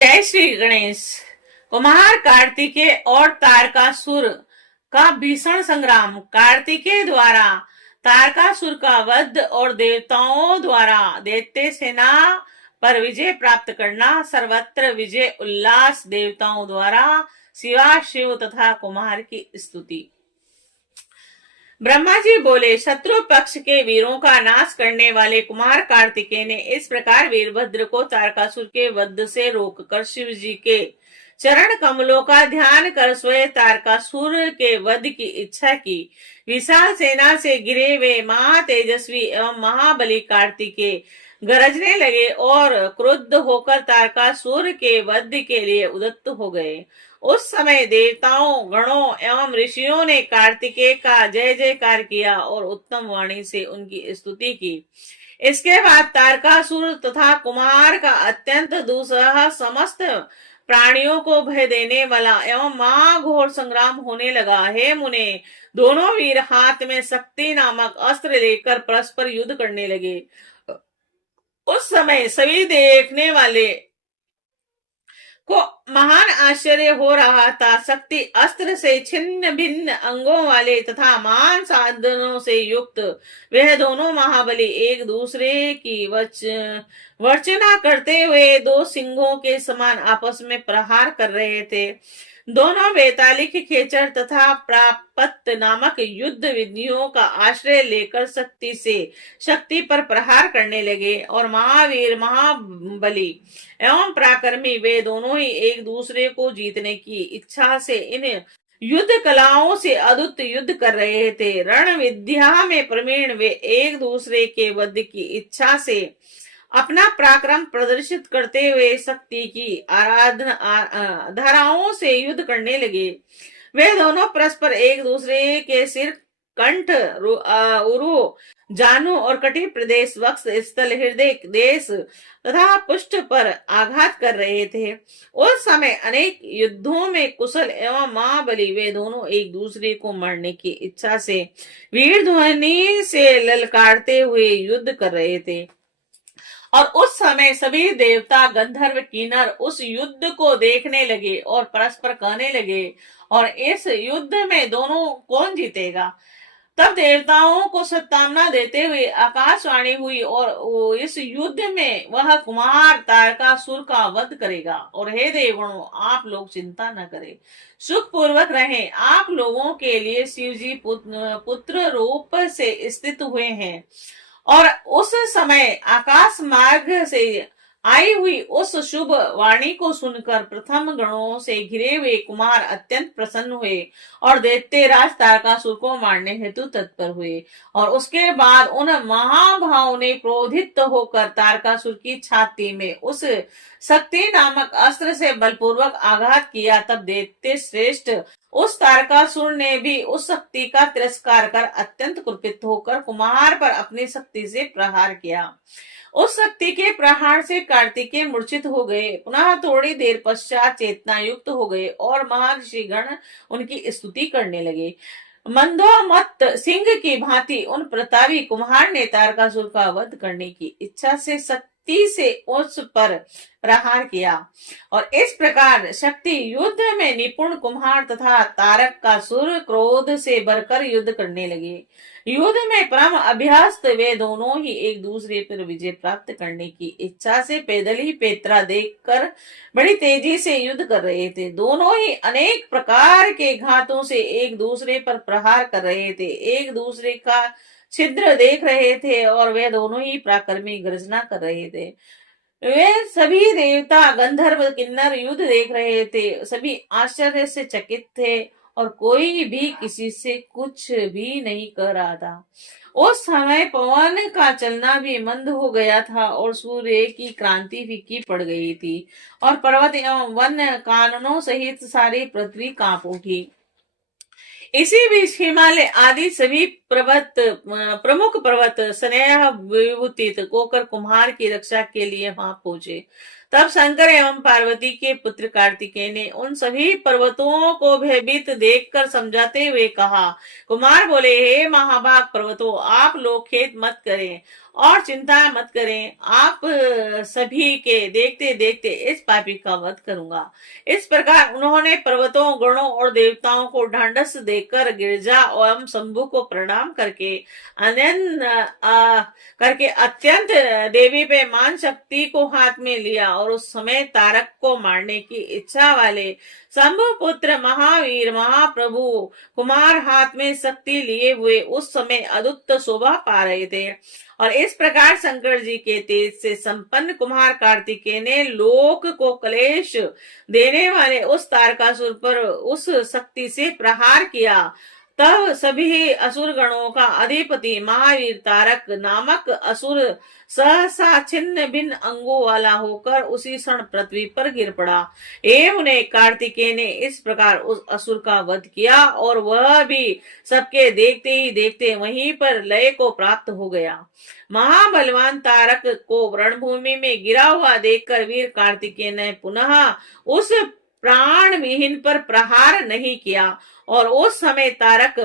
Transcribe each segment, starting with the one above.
जय श्री गणेश। कुमार कार्तिकेय और तारकासुर का भीषण संग्राम। कार्तिकेय द्वारा तारकासुर का वध और देवताओं द्वारा दैत्य सेना पर विजय प्राप्त करना। सर्वत्र विजय उल्लास। देवताओं द्वारा शिवा शिव तथा कुमार की स्तुति। ब्रह्मा जी बोले, शत्रु पक्ष के वीरों का नाश करने वाले कुमार कार्तिकेय ने इस प्रकार वीरभद्र को तारकासुर के वध से रोककर शिव जी के चरण कमलों का ध्यान कर स्वयं तारकासुर के वध की इच्छा की। विशाल सेना से घिरे वे महा तेजस्वी एवं महाबली कार्तिकेय गरजने लगे और क्रुद्ध होकर तारकासुर के वध के लिए उद्यत हो गए। उस समय देवताओं, गणों एवं ऋषियों ने कार्तिकेय का जय जयकार किया और उत्तम वाणी से उनकी स्तुति की। इसके बाद तारकासुर तथा कुमार का अत्यंत दुस्सह समस्त प्राणियों को भय देने वाला एवं महाघोर संग्राम होने लगा। हे मुने, दोनों वीर हाथ में शक्ति नामक अस्त्र लेकर परस्पर युद्ध करने लगे। उस समय सभी देखने वाले को महान आश्चर्य हो रहा था। शक्ति अस्त्र से छिन्न भिन्न अंगों वाले तथा महान साधनों से युक्त वह दोनों महाबली एक दूसरे की वर्चना करते हुए दो सिंहों के समान आपस में प्रहार कर रहे थे। दोनों बेतालिक खेचर तथा प्रापत नामक युद्ध विधियों का आश्रय लेकर शक्ति से शक्ति पर प्रहार करने लगे और महावीर, महाबली एवं पराक्रमी वे दोनों ही एक दूसरे को जीतने की इच्छा से इन युद्ध कलाओं से अद्भुत युद्ध कर रहे थे। रण विद्या में प्रवीण वे एक दूसरे के वध की इच्छा से अपना पराक्रम प्रदर्शित करते हुए शक्ति की आराधना धाराओं से युद्ध करने लगे। वे दोनों परस्पर एक दूसरे के सिर, कंठ, उरु, जानु और कटी प्रदेश, वक्ष स्थल, हृदय देश तथा पुष्ट पर आघात कर रहे थे। उस समय अनेक युद्धों में कुशल एवं महाबली वे दोनों एक दूसरे को मारने की इच्छा से वीर ध्वनि से ललकारते हुए युद्ध कर रहे थे। और उस समय सभी देवता, गंधर्व, किन्नर उस युद्ध को देखने लगे और परस्पर कहने लगे, और इस युद्ध में दोनों कौन जीतेगा। तब देवताओं को सत्तामना देते हुए आकाशवाणी हुई और इस युद्ध में वह कुमार तारकासुर का वध करेगा। और हे देवगणों, आप लोग चिंता न करें, सुख पूर्वक रहें। आप लोगों के लिए शिवजी पुत्र रूप से स्थित हुए हैं। और उस समय आकाश मार्ग से आई हुई उस शुभ वाणी को सुनकर प्रथम गणों से घिरे हुए कुमार अत्यंत प्रसन्न हुए और दैत्य राज तारकासुर को मारने हेतु तत्पर हुए। और उसके बाद उन महाभाव ने क्रोधित होकर तारकासुर की छाती में उस शक्ति नामक अस्त्र से बलपूर्वक आघात किया। तब दैत्य श्रेष्ठ उस तारकासुर ने भी उस शक्ति का तिरस्कार कर अत्यंत कुपित होकर कुमार पर अपनी शक्ति से प्रहार किया। उस शक्ति के प्रहार से कार्तिकेय मूर्छित हो गए। पुनः थोड़ी देर पश्चात चेतना युक्त हो गए और महर्षि गण उनकी स्तुति करने लगे। मंदोमत्त सिंह की भांति उन प्रतापी कुम्हार ने तारकासुर का वध करने की इच्छा से शक्ति से उस पर प्रहार किया। और इस प्रकार शक्ति युद्ध में निपुण कुम्हार तथा तारकासुर क्रोध से भरकर युद्ध करने लगे। युद्ध में परम अभ्यस्त वे दोनों ही एक दूसरे पर विजय प्राप्त करने की इच्छा से पैदल ही पैतरा देखकर बड़ी तेजी से युद्ध कर रहे थे। दोनों ही अनेक प्रकार के घातों से एक दूसरे पर प्रहार कर रहे थे, एक दूसरे का छिद्र देख रहे थे और वे दोनों ही पराक्रमी गर्जना कर रहे थे। वे सभी देवता, गंधर्व, किन्नर युद्ध देख रहे थे। सभी आश्चर्य से चकित थे और कोई भी किसी से कुछ भी नहीं कह रहा था। उस समय पवन का चलना भी मंद हो गया था और सूर्य की क्रांति फीकी पड़ गई थी और पर्वत एवं वन काननों सहित सारी पृथ्वी कांप उठी। इसी बीच हिमालय आदि सभी प्रमुख पर्वत स्नेह विभूतित होकर कुम्हार की रक्षा के लिए वहां पहुंचे। तब शंकर एवं पार्वती के पुत्र कार्तिकेय ने उन सभी पर्वतों को भयभीत देखकर समझाते हुए कहा। कुमार बोले, हे महाभाग पर्वतों, आप लोग खेद मत करें और चिंता मत करें, आप सभी के देखते देखते इस पापी का वध करूंगा। इस प्रकार उन्होंने पर्वतों, गणों और देवताओं को ढांढस देकर गिरजा एवं शंभु को प्रणाम करके अत्यंत देवी पे मान शक्ति को हाथ में लिया, और उस समय तारक को मारने की इच्छा वाले शंभु पुत्र महावीर महाप्रभु कुमार हाथ में शक्ति लिए हुए उस समय अद्भुत शोभा पा रहे थे। और इस प्रकार शंकर जी के तेज से संपन्न कुमार कार्तिकेय ने लोक को क्लेश देने वाले उस तारकासुर पर उस शक्ति से प्रहार किया। तब सभी असुर गणों का अधिपति महावीर तारक नामक असुर सहसा छिन्न भिन्न अंगों वाला होकर उसी क्षण पृथ्वी पर गिर पड़ा। एवं उन्हें कार्तिकेय ने इस प्रकार उस असुर का वध किया, और वह भी सबके देखते ही देखते वहीं पर लय को प्राप्त हो गया। महाबलवान तारक को रणभूमि में गिरा हुआ देखकर वीर कार्तिकेय ने पुनः उस प्राण विहीन पर प्रहार नहीं किया, और उस समय तारक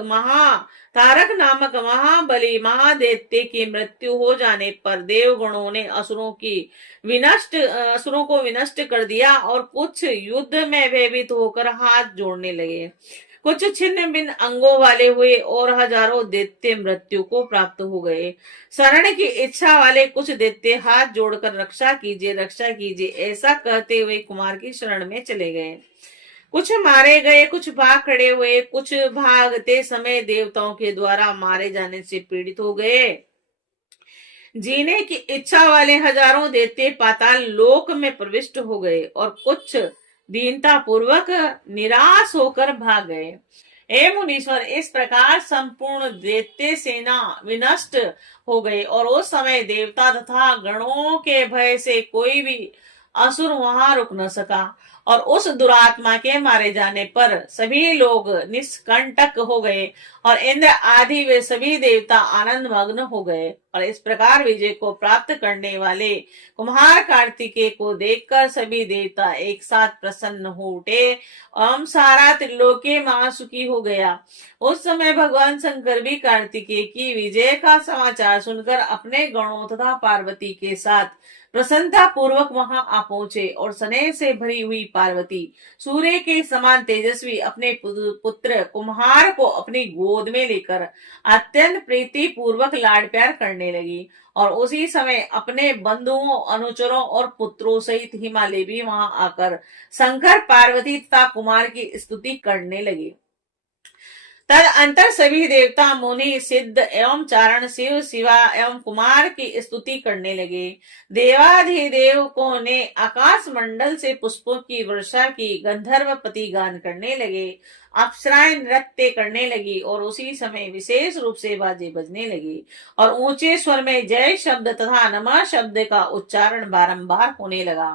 नामक महाबली महादैत्य की मृत्यु हो जाने पर देवगणों ने असुरों को विनष्ट कर दिया, और कुछ युद्ध में भयभीत होकर हाथ जोड़ने लगे। कुछ छिन्न भिन्न अंगों वाले हुए, और हजारों दैत्य मृत्यु को प्राप्त हो गए। शरण की इच्छा वाले कुछ दैत्य हाथ जोड़कर रक्षा कीजिए ऐसा कहते हुए कुमार की शरण में चले गए। कुछ मारे गए, कुछ भाग खड़े हुए, कुछ भागते समय देवताओं के द्वारा मारे जाने से पीड़ित हो गए। जीने की इच्छा वाले हजारों दैत्य पाताल लोक में प्रविष्ट हो गए, और कुछ दीनता पूर्वक निराश होकर भाग गए। हे मुनीश्वर, इस प्रकार संपूर्ण दैत्य सेना विनष्ट हो गई, और उस समय देवता तथा गणों के भय से कोई भी असुर वहां रुक न सका, और उस दुरात्मा के मारे जाने पर सभी लोग निष्कंटक हो गए, और इंद्र आदि वे सभी देवता आनंद मग्न हो गए। और इस प्रकार विजय को प्राप्त करने वाले कुम्हार कार्तिकेय को देखकर सभी देवता एक साथ प्रसन्न हो उठे, और सारा त्रिलोकी महासुखी हो गया। उस समय भगवान शंकर भी कार्तिकेय की विजय का समाचार सुनकर अपने गणों तथा पार्वती के साथ प्रसन्नता पूर्वक वहां आ पहुंचे, और स्नेह से भरी हुई पार्वती सूर्य के समान तेजस्वी अपने पुत्र कुम्हार को अपनी गोद में लेकर अत्यंत प्रीति पूर्वक लाड प्यार करने लगी। और उसी समय अपने बंधुओं, अनुचरों और पुत्रों सहित हिमालय भी वहां आकर शंकर, पार्वती तथा कुमार की स्तुति करने लगे। तद अंतर सभी देवता, मुनि, सिद्ध एवं चारण शिव, शिवा एवं कुमार की स्तुति करने लगे। देवाधिदेवकों ने आकाश मंडल से पुष्पों की वर्षा की, गंधर्व पति गान करने लगे, अप्सराएं नृत्य करने लगी, और उसी समय विशेष रूप से बाजे बजने लगी, और ऊंचे स्वर में जय शब्द तथा नमः शब्द का उच्चारण बारंबार होने लगा।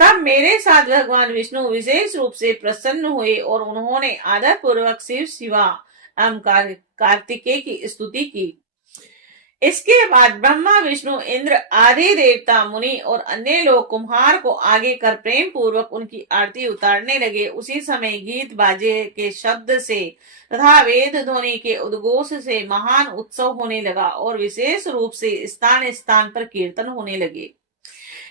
तब मेरे साथ भगवान विष्णु विशेष रूप से प्रसन्न हुए, और उन्होंने आदर पूर्वक शिव, शिवा एवं कार्तिकेय की स्तुति की। इसके बाद ब्रह्मा, विष्णु, इंद्र आदि देवता, मुनि और अन्य लोग कुम्हार को आगे कर प्रेम पूर्वक उनकी आरती उतारने लगे। उसी समय गीत बाजे के शब्द से तथा वेद ध्वनि के उद्घोष से महान उत्सव होने लगा, और विशेष रूप से स्थान स्थान पर कीर्तन होने लगे।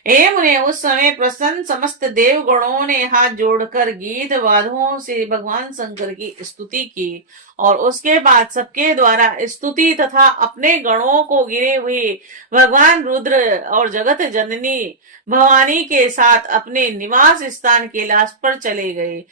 उन्हें उस समय प्रसन्न समस्त देवगणों ने हाथ जोड़कर गीत वाद्यों से भगवान शंकर की स्तुति की, और उसके बाद सबके द्वारा स्तुति तथा अपने गणों को गिरे हुए भगवान रुद्र और जगत जननी भवानी के साथ अपने निवास स्थान कैलाश पर चले गए।